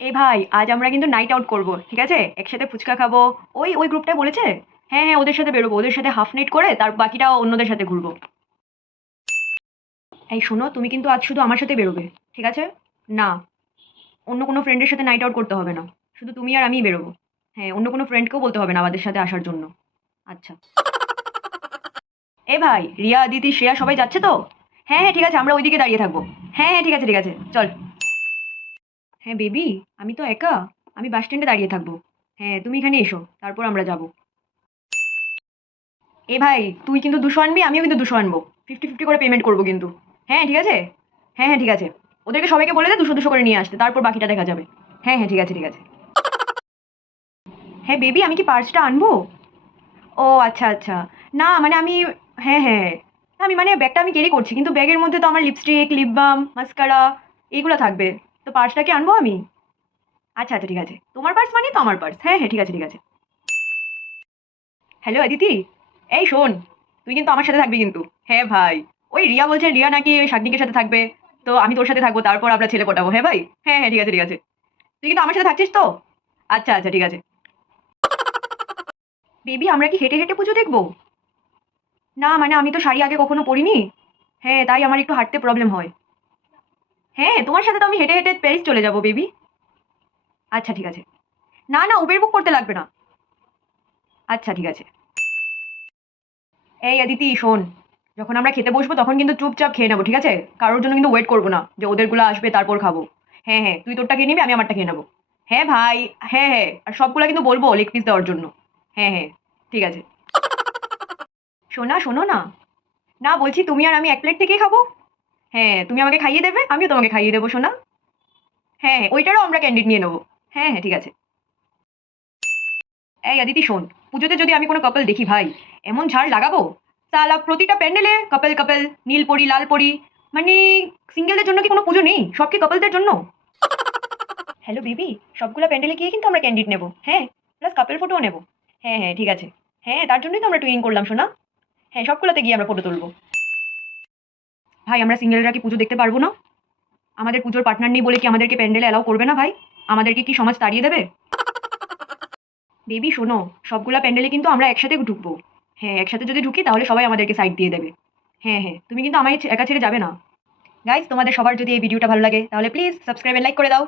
এ ভাই, আজ আমরা কিন্তু নাইট আউট করব, ঠিক আছে? একসাথে ফুচকা খাবো। ওই গ্রুপটায় বলেছে। হ্যাঁ হ্যাঁ, ওদের সাথে বেরোবো, ওদের সাথে হাফ নাইট করে তার বাকিটা অন্যদের সাথে ঘুরবো। এই শোনো, তুমি কিন্তু আজ শুধু আমার সাথে বেরোবে, ঠিক আছে? না, অন্য কোনো ফ্রেন্ডের সাথে নাইট আউট করতে হবে না। শুধু তুমি আর আমিই বেরোবো। হ্যাঁ, অন্য কোনো ফ্রেন্ডকেও বলতে হবে না আমাদের সাথে আসার জন্য। আচ্ছা। এ ভাই, রিয়া, আদিতি, শ্রেয়া সবাই যাচ্ছে তো? হ্যাঁ হ্যাঁ, ঠিক আছে, আমরা ওইদিকে দাঁড়িয়ে থাকবো। হ্যাঁ হ্যাঁ, ঠিক আছে ঠিক আছে, চল। হ্যাঁ বেবি, আমি তো একা। আমি বাস স্ট্যান্ডে দাঁড়িয়ে থাকবো। হ্যাঁ, তুমি এখানে এসো, তারপর আমরা যাবো। এ ভাই, তুই কিন্তু 200 আনবি, আমিও কিন্তু 200 আনবো। 50-50 করে পেমেন্ট করবো কিন্তু। হ্যাঁ ঠিক আছে। হ্যাঁ হ্যাঁ ঠিক আছে। ওদেরকে সবাইকে বলে দে 200-200 করে নিয়ে আসতে, তারপর বাকিটা দেখা যাবে। হ্যাঁ হ্যাঁ ঠিক আছে ঠিক আছে। হ্যাঁ বেবি, আমি কি পার্সটা আনবো? ও আচ্ছা আচ্ছা। না মানে আমি, হ্যাঁ হ্যাঁ, না, আমি মানে ব্যাগটা আমি ক্যারি করছি, কিন্তু ব্যাগের মধ্যে তো আমার লিপস্টিক, লিপ বাম, মাস্কারা এইগুলো থাকবে। তো পার্সটা কি আনবো আমি? আচ্ছা আচ্ছা ঠিক আছে, তোমার পার্স মানে তো আমার পার্স। হ্যাঁ হ্যাঁ ঠিক আছে ঠিক আছে। হ্যালো অদিতি, এই শোন, তুই কিন্তু আমার সাথে থাকবি কিন্তু। হ্যাঁ ভাই, ওই রিয়া বলছে রিয়া নাকি ওই শাগনিকের সাথে থাকবে। তো আমি তোর সাথে থাকবো, তারপর আমরা ছেলে পটাবো। হ্যাঁ ভাই, হ্যাঁ হ্যাঁ ঠিক আছে ঠিক আছে। তুই কিন্তু আমার সাথে থাকছিস তো? আচ্ছা আচ্ছা ঠিক আছে। বেবি, আমরা কি হেঁটে হেঁটে পুজো দেখবো? না মানে আমি তো শাড়ি আগে কখনো পরিনি। হ্যাঁ, তাই আমার একটু হাঁটতে প্রবলেম হয়। হ্যাঁ, তোমার সাথে তো আমি হেঁটে হেঁটে প্যারিস চলে যাবো বেবি। আচ্ছা ঠিক আছে। না না, উবের বুক করতে লাগবে না। আচ্ছা ঠিক আছে। এই অদিতি শোন, যখন আমরা খেতে বসবো তখন কিন্তু চুপচাপ খেয়ে নেবো, ঠিক আছে? কারোর জন্য কিন্তু ওয়েট করবো না যে ওদেরগুলো আসবে তারপর খাবো। হ্যাঁ হ্যাঁ, তুই তোরটা খেয়ে নিবি, আমি আমারটা খেয়ে নেবো। হ্যাঁ ভাই। হ্যাঁ হ্যাঁ, আর সবগুলা কিন্তু বলবো লেগ পিস দেওয়ার জন্য। হ্যাঁ হ্যাঁ ঠিক আছে। শোনা শোনো না। না বলছি, তুমি আর আমি এক প্লেট থেকেই খাবো। হ্যাঁ, তুমি আমাকে খাইয়ে দেবে, আমিও তোমাকে খাইয়ে দেবো শোনা। হ্যাঁ হ্যাঁ, ওইটারও আমরা ক্যান্ডিড নিয়ে নেবো। হ্যাঁ হ্যাঁ ঠিক আছে। এই অদিতি শোন, পুজোতে যদি আমি কোনো কাপল দেখি ভাই, এমন ঝাড় লাগাবো, সালা প্রতিটা প্যান্ডেলে কাপল কাপল, নীল পরি লাল পরি। মানে সিঙ্গেলদের জন্য কি কোনো পুজো নেই? সব কি কাপলদের জন্য? হ্যালো বেবি, সবগুলো প্যান্ডেলে গিয়ে কিন্তু আমরা ক্যান্ডিড নেবো, হ্যাঁ। প্লাস কাপল ফটোও নেবো। হ্যাঁ হ্যাঁ ঠিক আছে। হ্যাঁ, তার জন্যই তো আমরা টুইনিং করলাম শোনা। হ্যাঁ, সবগুলোতে গিয়ে আমরা ফটো তুলবো। ভাই, আমরা সিঙ্গেলরা কি পুজো দেখতে পারবো না? আমাদের পুজোর পার্টনার নেই বলে কি আমাদেরকে প্যান্ডেলে অ্যালাউ করবে না ভাই? আমাদেরকে কি সমাজ তাড়িয়ে দেবে? বেবি শোনো, সবগুলা প্যান্ডেলে কিন্তু আমরা একসাথে ঢুকবো। হ্যাঁ, একসাথে যদি ঢুকি তাহলে সবাই আমাদেরকে সাইড দিয়ে দেবে। হ্যাঁ হ্যাঁ, তুমি কিন্তু আমায় একা ছেড়ে যাবে না। গাইজ, তোমাদের সবার যদি এই ভিডিওটা ভালো লাগে তাহলে প্লিজ সাবস্ক্রাইব এন্ড লাইক করে দাও।